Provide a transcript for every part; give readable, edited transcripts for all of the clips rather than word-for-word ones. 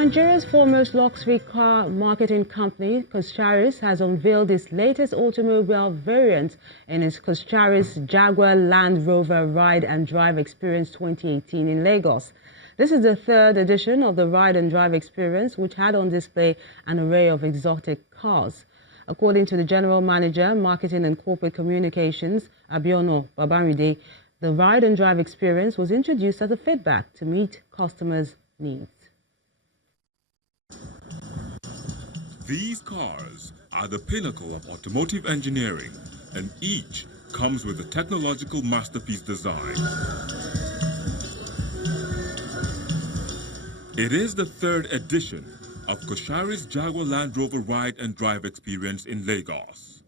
Nigeria's foremost luxury car marketing company, Coscharis, has unveiled its latest automobile variant in its Coscharis Jaguar Land Rover Ride and Drive Experience 2018 in Lagos. This is the third edition of the Ride and Drive Experience, which had on display an array of exotic cars. According to the General Manager, Marketing and Corporate Communications, Abiono Babaride, the Ride and Drive Experience was introduced as a feedback to meet customers' needs. These cars are the pinnacle of automotive engineering, and each comes with a technological masterpiece design. It is the third edition of Coscharis Jaguar Land Rover Ride and Drive Experience in Lagos.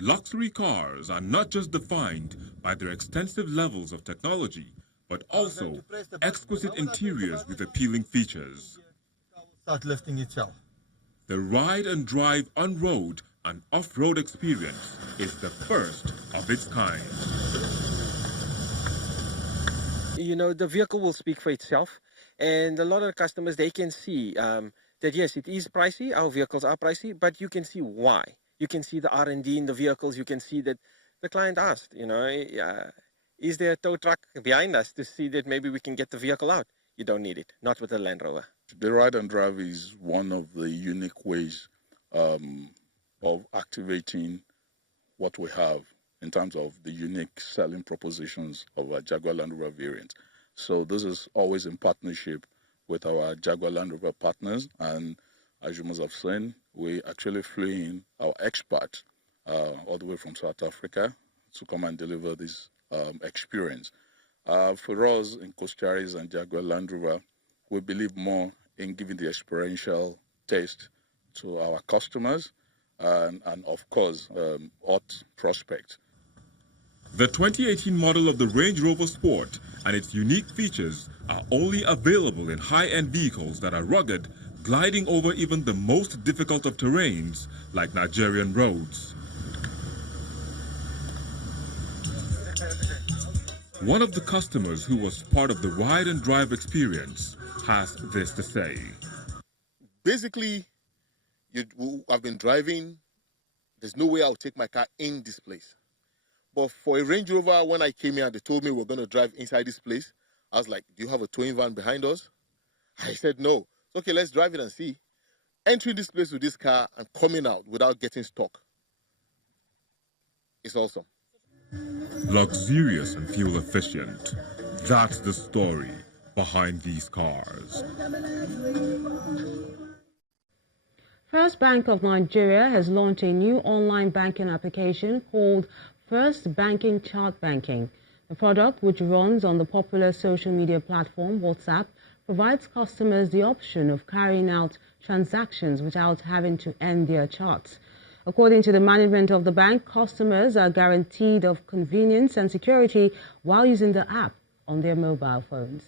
Luxury cars are not just defined by their extensive levels of technology, but also exquisite interiors with appealing features. Start lifting itself. The Ride and Drive on-road and off-road experience is the first of its kind. You know, the vehicle will speak for itself, and a lot of customers, they can see that yes, it is pricey, our vehicles are pricey, but you can see why. You can see the R&D in the vehicles, you can see that the client asked, you know, is there a tow truck behind us to see that maybe we can get the vehicle out? You don't need it, not with a Land Rover. The Ride and Drive is one of the unique ways of activating what we have in terms of the unique selling propositions of our Jaguar Land Rover variant. So this is always in partnership with our Jaguar Land Rover partners, and as you must have seen, we actually flew in our expert all the way from South Africa to come and deliver this experience. For us in Coscharis and Jaguar Land Rover, we believe more in giving the experiential taste to our customers and of course, hot prospects. The 2018 model of the Range Rover Sport and its unique features are only available in high-end vehicles that are rugged, gliding over even the most difficult of terrains like Nigerian roads. One of the customers who was part of the Ride and Drive Experience has this to say. Basically, I've been driving. There's no way I'll take my car in this place. But for a Range Rover, when I came here and they told me we're going to drive inside this place, I was like, do you have a towing van behind us? I said, no. Okay, let's drive it and see. Entering this place with this car and coming out without getting stuck. It's awesome. Luxurious and fuel efficient. That's the story behind these cars. First Bank of Nigeria has launched a new online banking application called First Banking Chat Banking. The product, which runs on the popular social media platform WhatsApp, provides customers the option of carrying out transactions without having to end their chats. According to the management of the bank, customers are guaranteed of convenience and security while using the app on their mobile phones.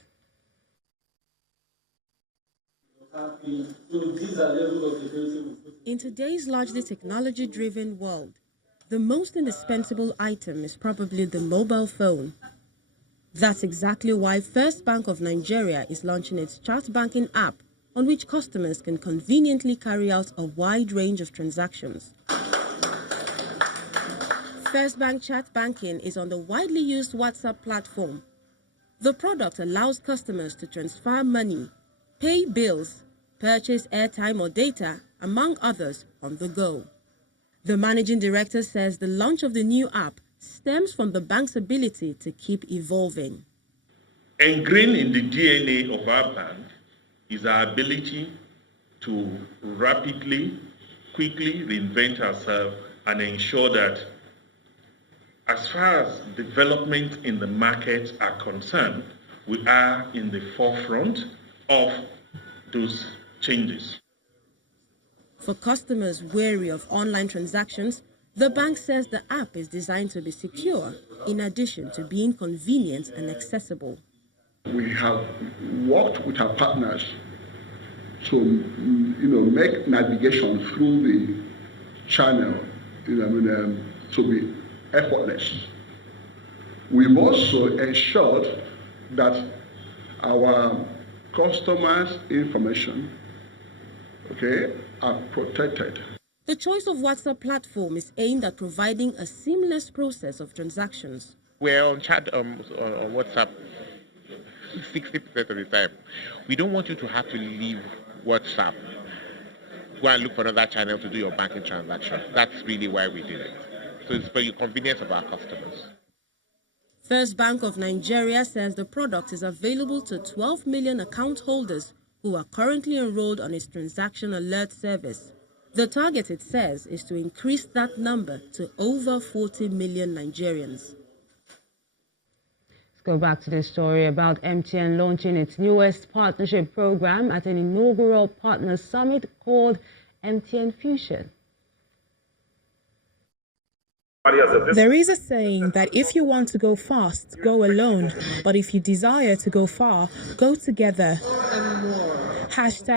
In today's largely technology-driven world, the most indispensable item is probably the mobile phone. That's exactly why First Bank of Nigeria is launching its chat banking app, on which customers can conveniently carry out a wide range of transactions. First Bank Chat Banking is on the widely used WhatsApp platform. The product allows customers to transfer money, pay bills, purchase airtime or data, among others, on the go. The managing director says the launch of the new app stems from the bank's ability to keep evolving. Ingrained in the DNA of our bank is our ability to rapidly, quickly reinvent ourselves and ensure that as far as development in the market are concerned, we are in the forefront of those changes. For customers wary of online transactions, the bank says the app is designed to be secure, in addition to being convenient and accessible. We have worked with our partners to, make navigation through the channel, to be effortless. We've also ensured that our customers' information, okay, are protected. The choice of WhatsApp platform is aimed at providing a seamless process of transactions. We're on chat on WhatsApp 60% of the time. We don't want you to have to leave WhatsApp, go and look for another channel to do your banking transaction. That's really why we did it. So it's for the convenience of our customers. First Bank of Nigeria says the product is available to 12 million account holders who are currently enrolled on its transaction alert service. The target, it says, is to increase that number to over 40 million Nigerians. Let's go back to this story about MTN launching its newest partnership program at an inaugural partner summit called MTN Fusion. There is a saying that if you want to go fast, go alone, but if you desire to go far, go together.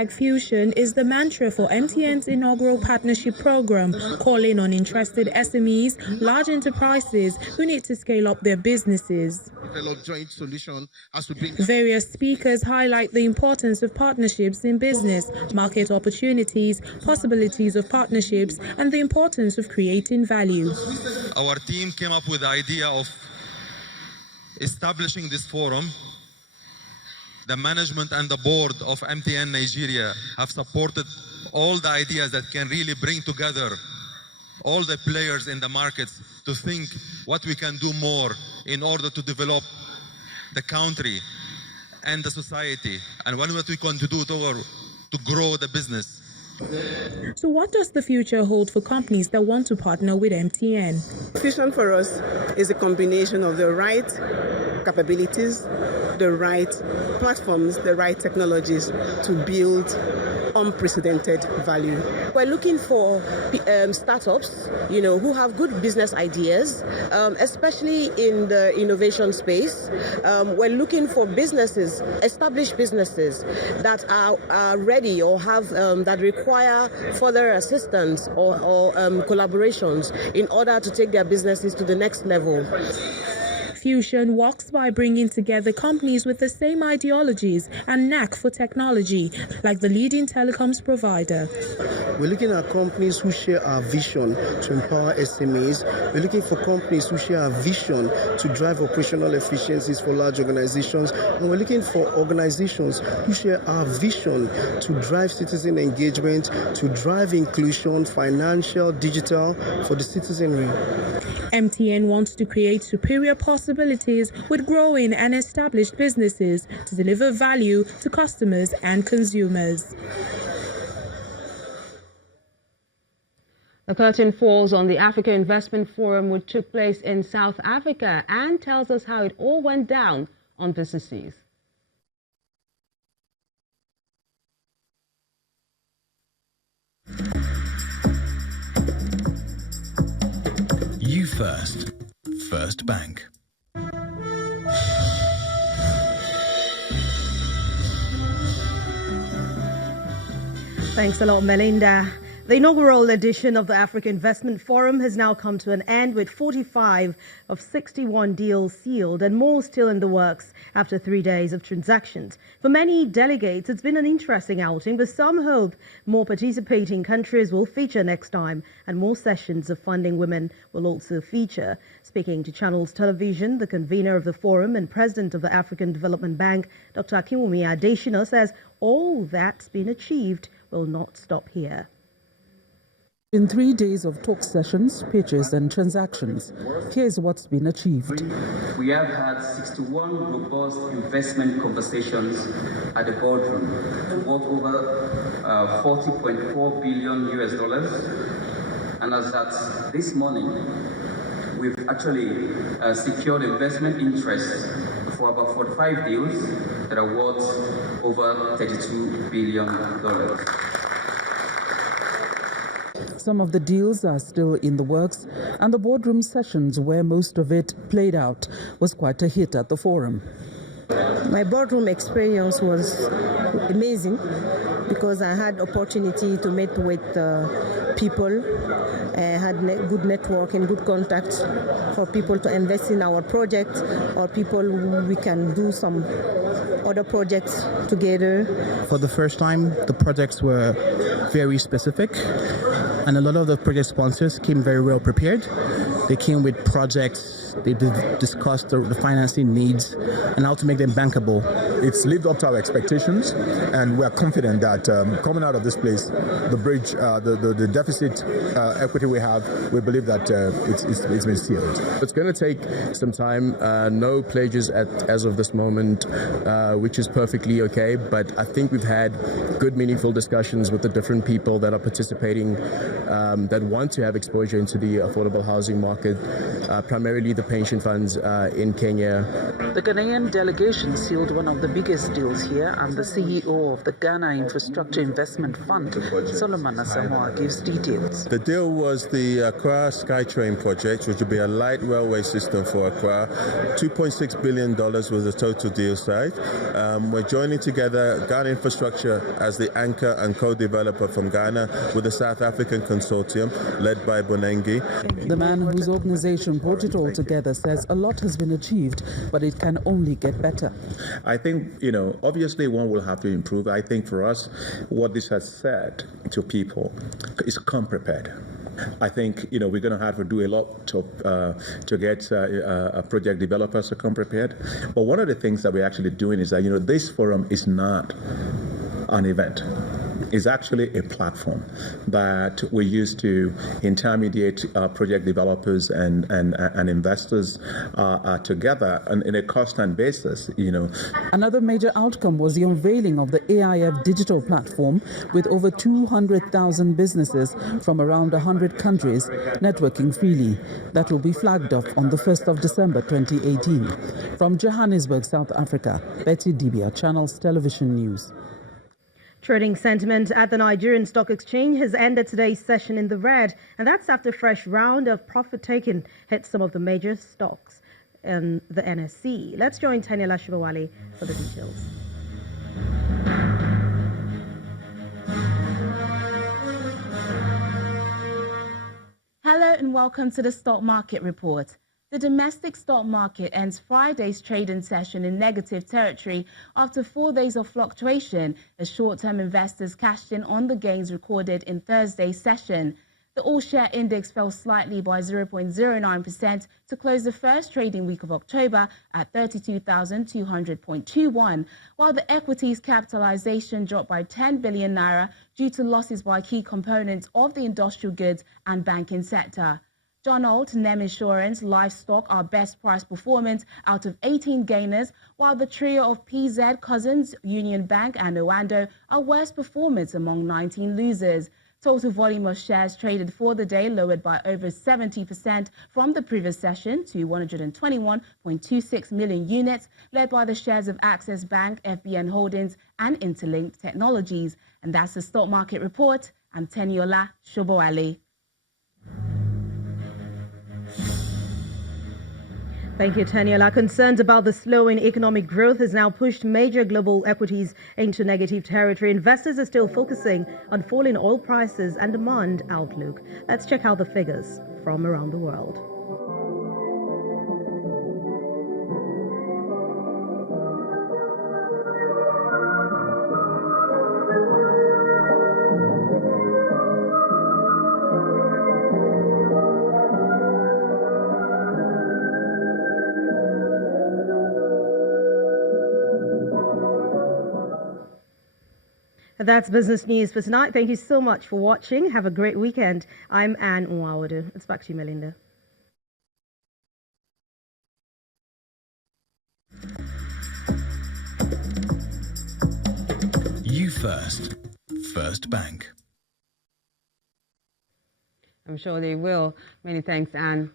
#Fusion is the mantra for MTN's inaugural partnership program, calling on interested SMEs, large enterprises who need to scale up their businesses. Various speakers highlight the importance of partnerships in business, market opportunities, possibilities of partnerships, and the importance of creating value. Our team came up with the idea of establishing this forum. The management and the board of MTN Nigeria have supported all the ideas that can really bring together all the players in the markets to think what we can do more in order to develop the country and the society, and what we can do to grow the business. So what does the future hold for companies that want to partner with MTN? Fusion for us is a combination of the right capabilities, the right platforms, the right technologies to build unprecedented value. We're looking for startups, who have good business ideas, especially in the innovation space. We're looking for businesses, established businesses that are ready or have that require further assistance or collaborations in order to take their businesses to the next level. Fusion works by bringing together companies with the same ideologies and knack for technology, like the leading telecoms provider. We're looking at companies who share our vision to empower SMEs. We're looking for companies who share our vision to drive operational efficiencies for large organizations. And we're looking for organizations who share our vision to drive citizen engagement, to drive inclusion, financial, digital, for the citizenry. MTN wants to create superior possibilities with growing and established businesses to deliver value to customers and consumers. The curtain falls on the Africa Investment Forum, which took place in South Africa, and tells us how it all went down on Business News. You first. First Bank. Thanks a lot, Melinda. The inaugural edition of the Africa Investment Forum has now come to an end, with 45 of 61 deals sealed and more still in the works after 3 days of transactions. For many delegates, it's been an interesting outing, but some hope more participating countries will feature next time and more sessions of funding women will also feature. Speaking to Channels Television, the convener of the forum and president of the African Development Bank, Dr. Akinwumi Adesina, says all that's been achieved will not stop here. In 3 days of talk sessions, pitches and transactions, here's what's been achieved. We have had 61 robust investment conversations at the boardroom worth over $40.4 billion US. And as at this morning, we've actually secured investment interest for about 45 deals that are worth over $32 billion. Some of the deals are still in the works, and the boardroom sessions, where most of it played out, was quite a hit at the forum. My boardroom experience was amazing because I had opportunity to meet with people, had good network and good contacts for people to invest in our project, or people who we can do some other projects together? For the first time, the projects were very specific, and a lot of the project sponsors came very well prepared. They came with projects, they discussed the financing needs and how to make them bankable. It's lived up to our expectations, and we are confident that coming out of this place, the bridge, the deficit equity we have, we believe that it's been sealed. It's going to take some time. No pledges as of this moment, which is perfectly okay. But I think we've had good, meaningful discussions with the different people that are participating, that want to have exposure into the affordable housing market, primarily the pension funds in Kenya. The Ghanaian delegation sealed one of the biggest deals here, and the CEO of the Ghana Infrastructure Investment Fund, Solomon Asamoah, gives details. The deal was the Accra SkyTrain project, which will be a light railway system for Accra. $2.6 billion was the total deal size. We're joining together Ghana Infrastructure as the anchor and co-developer from Ghana with the South African consortium led by Bonengi. The man whose organization brought it all together says a lot has been achieved, but it can only get better. I think, obviously one will have to improve. I think for us, what this has said to people is come prepared. I think, we're going to have to do a lot to get project developers to come prepared. But one of the things that we're actually doing is that, this forum is not an event. Is actually a platform that we use to intermediate project developers and investors together in a constant basis. Another major outcome was the unveiling of the AIF digital platform, with over 200,000 businesses from around 100 countries networking freely. That will be flagged off on the 1st of December 2018. From Johannesburg, South Africa, Betty Dibia, Channels Television News. Trading sentiment at the Nigerian Stock Exchange has ended today's session in the red, and that's after a fresh round of profit-taking hit some of the major stocks in the NSE. Let's join Taniela Shibawale for the details. Hello and welcome to the Stock Market Report. The domestic stock market ends Friday's trading session in negative territory after 4 days of fluctuation as short-term investors cashed in on the gains recorded in Thursday's session. The all-share index fell slightly by 0.09% to close the first trading week of October at 32,200.21, while the equities capitalization dropped by 10 billion naira due to losses by key components of the industrial goods and banking sector. Donald, NEM Insurance, Livestock are best price performance out of 18 gainers, while the trio of PZ, Cousins, Union Bank and Owando are worst performers among 19 losers. Total volume of shares traded for the day lowered by over 70% from the previous session to 121.26 million units, led by the shares of Access Bank, FBN Holdings and Interlinked Technologies. And that's the Stock Market Report. I'm Teniola Shobowale. Thank you, Taniela. Concerns about the slowing economic growth has now pushed major global equities into negative territory. Investors are still focusing on falling oil prices and demand outlook. Let's check out the figures from around the world. That's business news for tonight. Thank you so much for watching. Have a great weekend. I'm Anne Nwankwo. It's back to you, Melinda. You first. First Bank. I'm sure they will. Many thanks, Anne.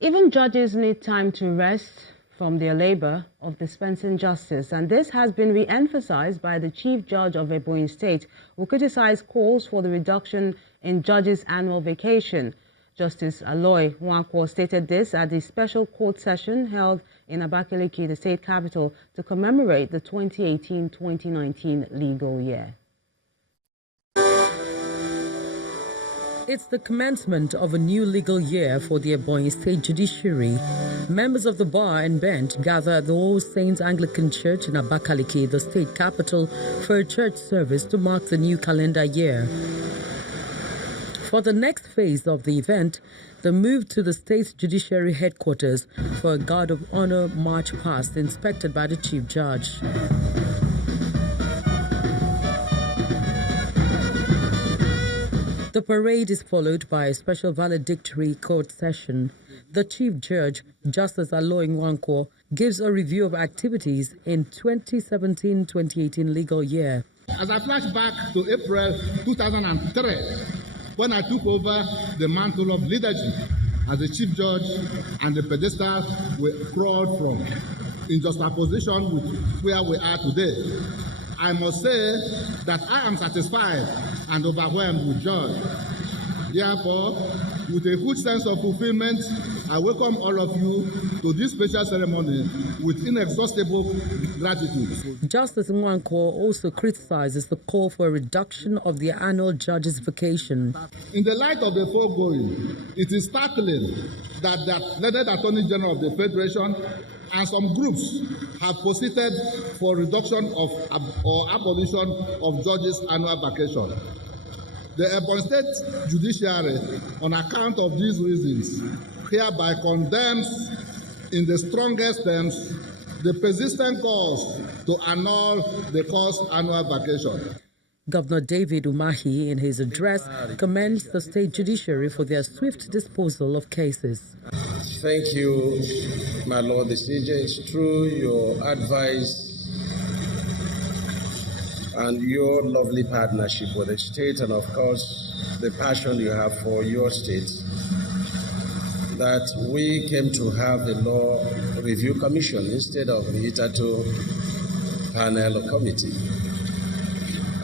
Even judges need time to rest from their labor of dispensing justice, and this has been re-emphasized by the Chief Judge of Ebonyi State, who criticized calls for the reduction in judges' annual vacation. Justice Aloy Nwankwo stated this at the special court session held in Abakaliki, the state capital, to commemorate the 2018-2019 legal year. It's the commencement of a new legal year for the Ebonyi State Judiciary. Members of the bar and bench gather at the All Saints Anglican Church in Abakaliki, the state capital, for a church service to mark the new calendar year. For the next phase of the event, the move to the state's judiciary headquarters for a guard of honor march past inspected by the Chief Judge. The parade is followed by a special valedictory court session. The Chief Judge, Justice Nwankwo, gives a review of activities in 2017-2018 legal year. As I flash back to April 2003, when I took over the mantle of leadership as the Chief Judge and the pedestal we crawled from, in juxtaposition with where we are today, I must say that I am satisfied and overwhelmed with joy. Therefore, with a huge sense of fulfillment, I welcome all of you to this special ceremony with inexhaustible gratitude. Justice Nwankwo also criticizes the call for a reduction of the annual judge's vacation. In the light of the foregoing, it is startling that the leaded Attorney General of the Federation and some groups have posited for reduction of or abolition of judges' annual vacation. The Ebonyi State Judiciary, on account of these reasons, hereby condemns in the strongest terms the persistent calls to annul the court's annual vacation. Governor David Umahi, in his address, commends the state judiciary for their swift disposal of cases. Thank you, my Lord the CJ. It's through your advice and your lovely partnership with the state, and of course the passion you have for your state, that we came to have a law review commission instead of the hitherto panel or committee.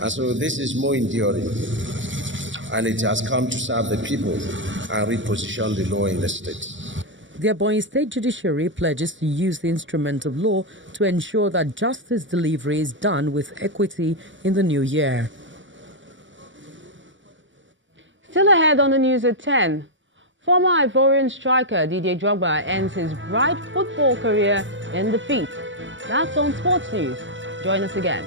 And so this is more enduring, and it has come to serve the people and reposition the law in the state. The Ebonyi State Judiciary pledges to use the instrument of law to ensure that justice delivery is done with equity in the new year. Still ahead on the news at 10. Former Ivorian striker Didier Jaguar ends his bright football career in defeat. That's on Sports News. Join us again.